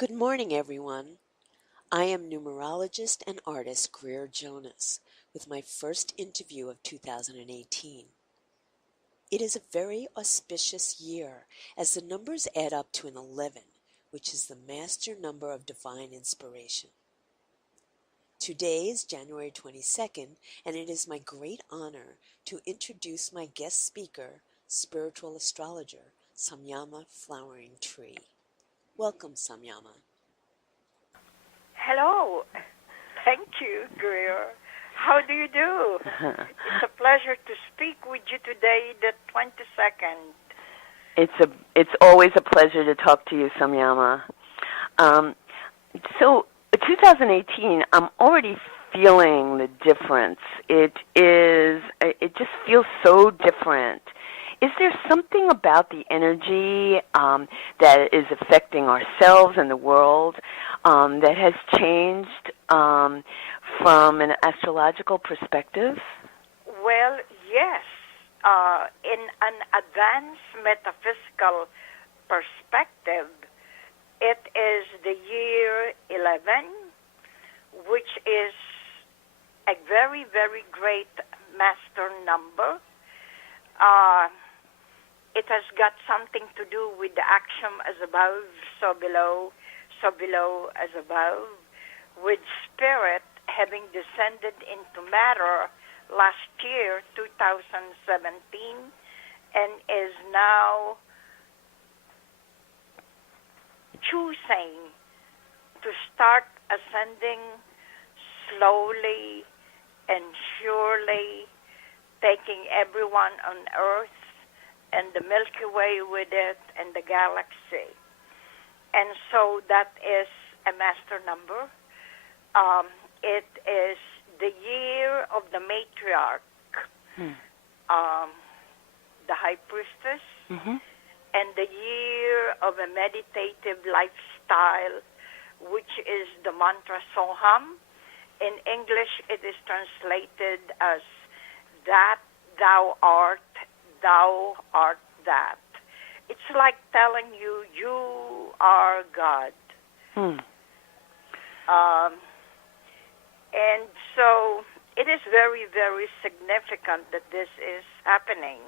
Good morning, everyone. I am numerologist and artist Greer Jonas with my first interview of 2018. It is a very auspicious year as the numbers add up to an 11, which is the master number of divine inspiration. Today is January 22nd, and it is my great honor to introduce my guest speaker, spiritual astrologer, Samyama Flowering Tree. Welcome, Samyama. Hello. Thank you, Greer. How do you do? It's a pleasure to speak with you today, the 22nd. It's always a pleasure to talk to you, Samyama. So 2018, I'm already feeling the difference. It just feels so different. Is there something about the energy that is affecting ourselves and the world that has changed from an astrological perspective? Well, yes. In an advanced metaphysical perspective, it is the year 11, which is a very, very great master number. It has got something to do with the axiom as above, so below as above, with spirit having descended into matter last year, 2017, and is now choosing to start ascending slowly and surely, taking everyone on Earth and the Milky Way with it and the galaxy. And so that is a master number. It is the year of the Matriarch, the High Priestess, and the year of a meditative lifestyle, which is the mantra Soham. In English, it is translated as that thou art that. It's like telling you, you are God. And so it is very, very significant that this is happening.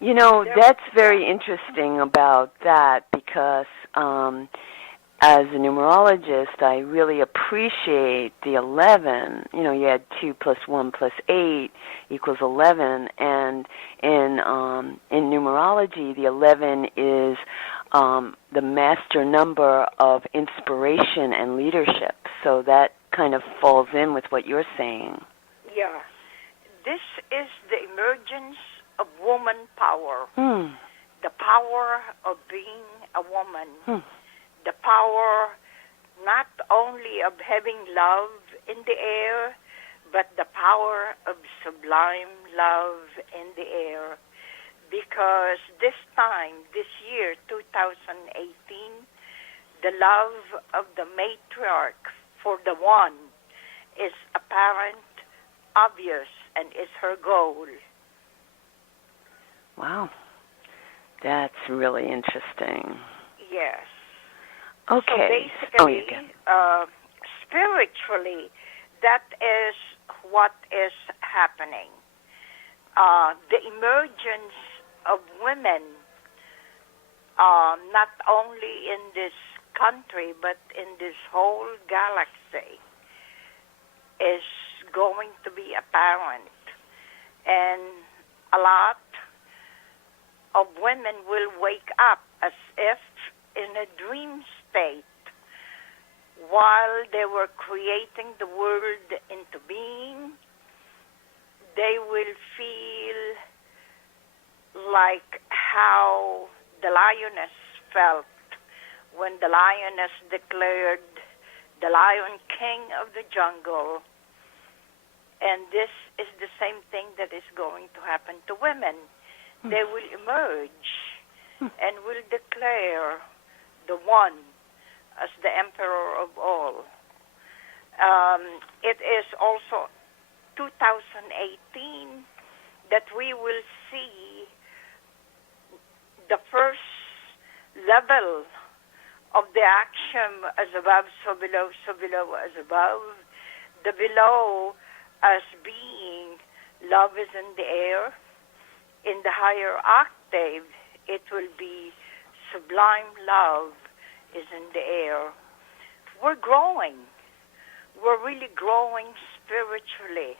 You know, that's very interesting about that because as a numerologist, I really appreciate the 11. You know, you had 2 plus 1 plus 8 equals 11, and in numerology, the 11 is the master number of inspiration and leadership. So that kind of falls in with what you're saying. Yeah. This is the emergence of woman power, the power of being a woman. The power not only of having love in the air, but the power of sublime love in the air. Because this time, this year, 2018, the love of the matriarch for the one is apparent, obvious, and is her goal. Wow. That's really interesting. Yes. Okay. So basically, spiritually, that is what is happening. The emergence of women, not only in this country, but in this whole galaxy, is going to be apparent. And a lot of women will wake up as if in a dream state while they were creating the world into being. They will feel like how the lioness felt when the lioness declared the lion king of the jungle. And this is the same thing that is going to happen to women. They will emerge and will declare the one as the emperor of all. It is also 2018 that we will see the first level of the axiom as above, so below as above. The below as being love is in the air. In the higher octave, it will be sublime love is in the air. We're growing. We're really growing spiritually.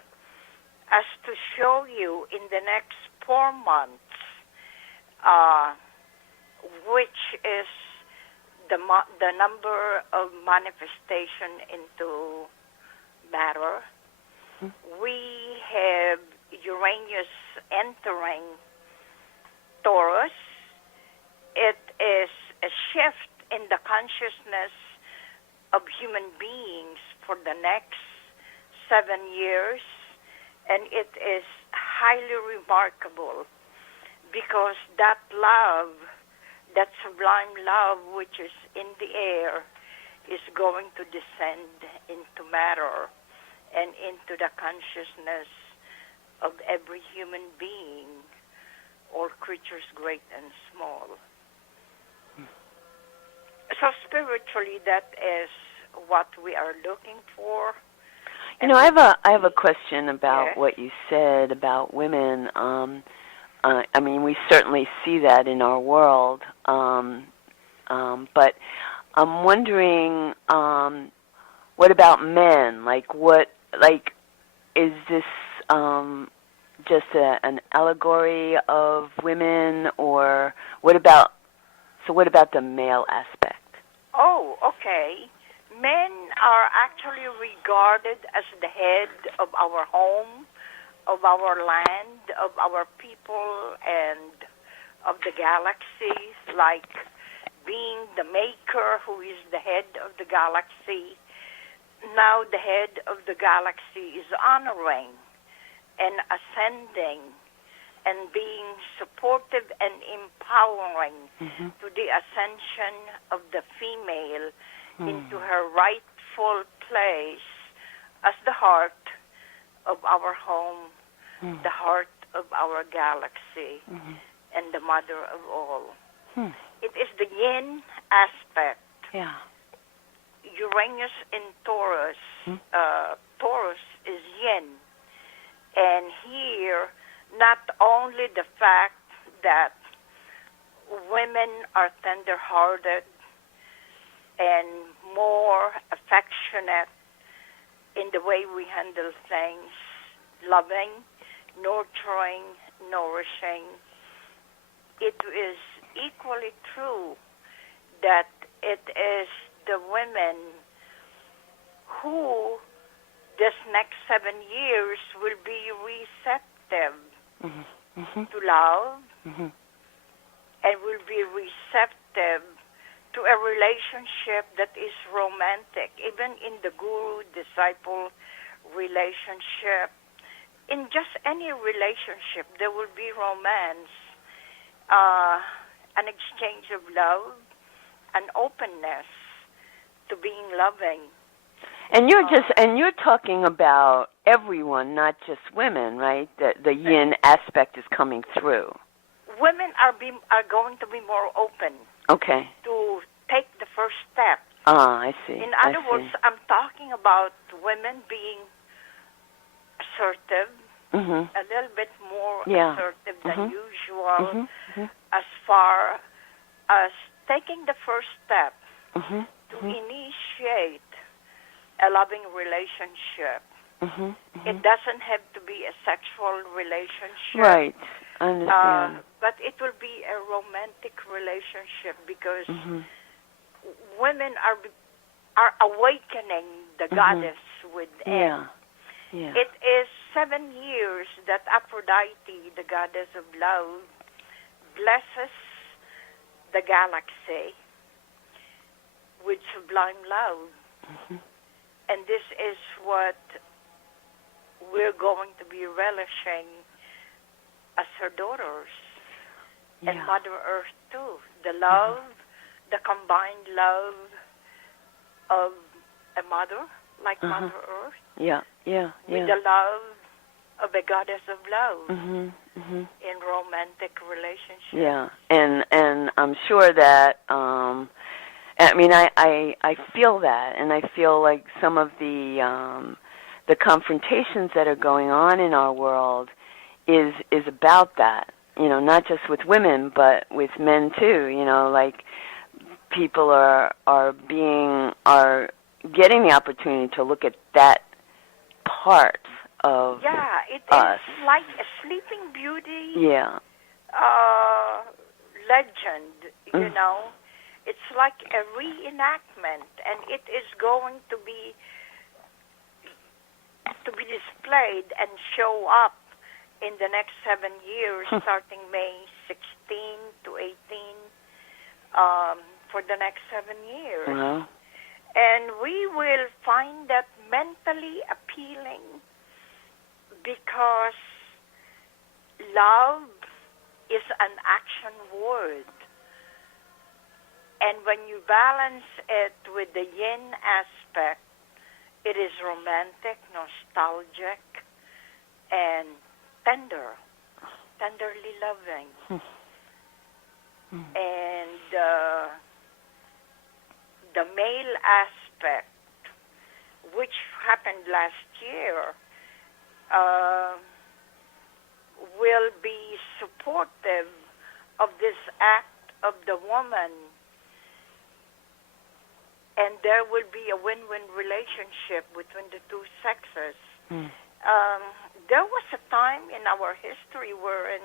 As to show you in the next 4 months, which is the number of manifestation into matter, we have Uranus entering Taurus. It is a shift in the consciousness of human beings for the next 7 years, and it is highly remarkable because that love, that sublime love which is in the air, is going to descend into matter and into the consciousness of every human being, all creatures great and small. So spiritually, that is what we are looking for. You know, I have a question about what you said about women. I mean, we certainly see that in our world, but I'm wondering, what about men? Is this just an allegory of women, or what about the male aspect? Oh, okay. Men are actually regarded as the head of our home, of our land, of our people, and of the galaxy, like being the maker who is the head of the galaxy. Now the head of the galaxy is honoring and ascending and being supportive and empowering to the ascension of the female into her rightful place as the heart of our home, the heart of our galaxy, and the mother of all. It is the yin aspect. Yeah. Uranus in Taurus. Taurus is yin. And here, not only the fact that women are tender-hearted and more affectionate in the way we handle things, loving, nurturing, nourishing, it is equally true that it is the women who this next 7 years will be receptive to love and will be receptive to a relationship that is romantic, even in the guru-disciple relationship. In just any relationship, there will be romance, an exchange of love, an openness to being loving. And you're talking about everyone, not just women, right? The yin aspect is coming through. Women are going to be more open. Okay. To take the first step. I see. In other words, I'm talking about women being assertive, a little bit more assertive than usual, as far as taking the first step to initiate a loving relationship. It doesn't have to be a sexual relationship. Right. I understand. But it will be a romantic relationship because women are awakening the goddess within. Yeah. It is 7 years that Aphrodite, the goddess of love, blesses the galaxy with sublime love. And this is what we're going to be relishing as her daughters. And Mother Earth too. The love, the combined love of a mother, like Mother Earth. With the love of a goddess of love in romantic relationships. Yeah, and I'm sure that I mean, I feel that, and I feel like some of the confrontations that are going on in our world is about that. You know, not just with women, but with men too. You know, like people are getting the opportunity to look at that part of it us. is like a Sleeping Beauty Yeah. legend, you know. It's like a reenactment, and it is going to be displayed and show up in the next 7 years, starting May 16 to 18, for the next 7 years. Wow. And we will find that mentally appealing because love is an action word. And when you balance it with the yin aspect, it is romantic, nostalgic, and tenderly loving. And the male aspect, which happened last year, will be supportive of this act of the woman, and there will be a win-win relationship between the two sexes. There was a time in our history wherein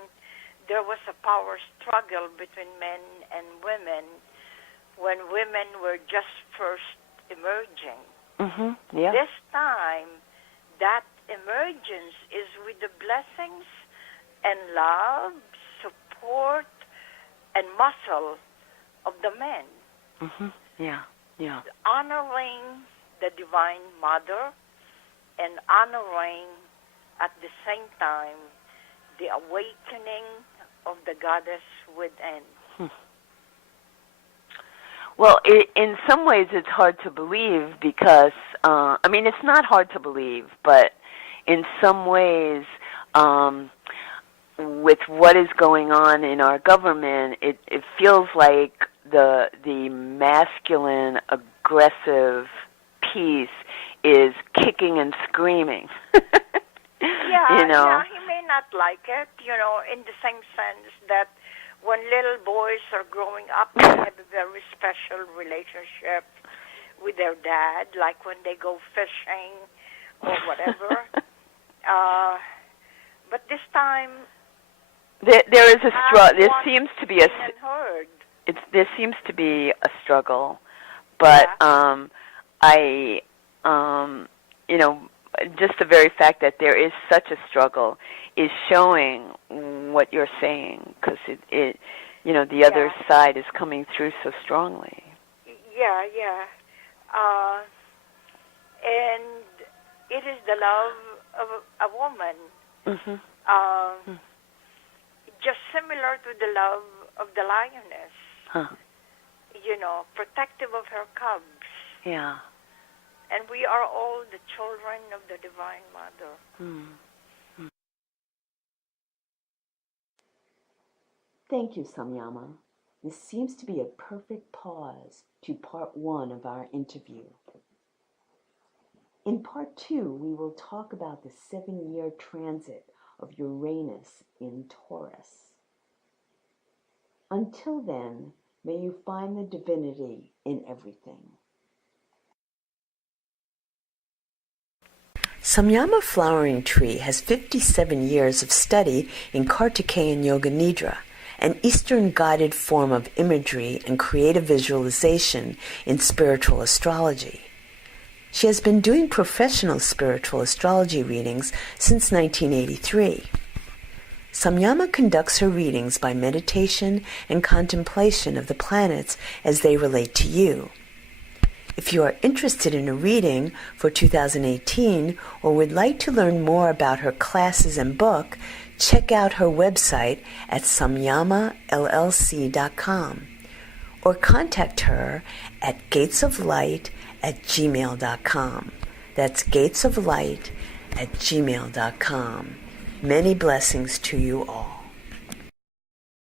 there was a power struggle between men and women when women were just first emerging. Yeah. This time, that emergence is with the blessings and love, support, and muscle of the men. Yeah. Yeah. Honoring the Divine Mother and honoring at the same time the awakening of the goddess within. Well, in some ways it's hard to believe because, I mean, it's not hard to believe, but in some ways, with what is going on in our government, it feels like the masculine, aggressive piece is kicking and screaming. You know? Yeah, he may not like it, you know, in the same sense that when little boys are growing up, they have a very special relationship with their dad, like when they go fishing or whatever. But this time, there is a struggle. There seems to be there seems to be a struggle, but you know, just the very fact that there is such a struggle is showing what you're saying, because it you know, the other side is coming through so strongly. Yeah. And it is the love of a woman, just similar to the love of the lioness, you know, protective of her cubs. Yeah. And we are all the children of the Divine Mother. Thank you, Samyama. This seems to be a perfect pause to part 1 of our interview. In part 2, we will talk about the 7-year transit of Uranus in Taurus. Until then, may you find the divinity in everything. Samyama Flowering Tree has 57 years of study in Kartikeyan Yoga Nidra, an Eastern guided form of imagery and creative visualization in spiritual astrology. She has been doing professional spiritual astrology readings since 1983. Samyama conducts her readings by meditation and contemplation of the planets as they relate to you. If you are interested in a reading for 2018 or would like to learn more about her classes and book, check out her website at samyamallc.com or contact her at gatesoflight@gmail.com. That's gatesoflight@gmail.com. Many blessings to you all.